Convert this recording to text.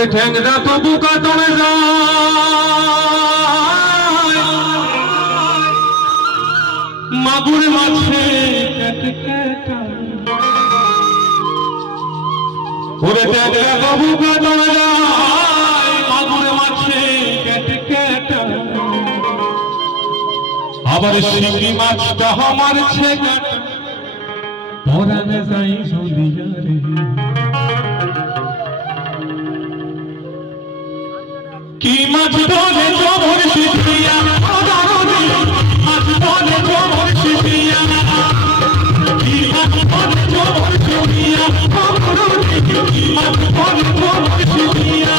ওরে ঠ্যাংরা তো বুকা তলে যায় মাগুর মাছে কেটে কেটে ওরে ঠ্যাংরা তো বুকা তলে যায় মাগুর মাছে কেটে কেটে আবার শিঙি মাছটা আমার ছেকা পরানে যাই সলিয়া রে কি মাছ ধরে জবর শিখিয়া মাছ ধরে জবর শিখিয়া কি মাছ ধরে জবর শিখিয়া কি মাছ ধরে জবর শিখিয়া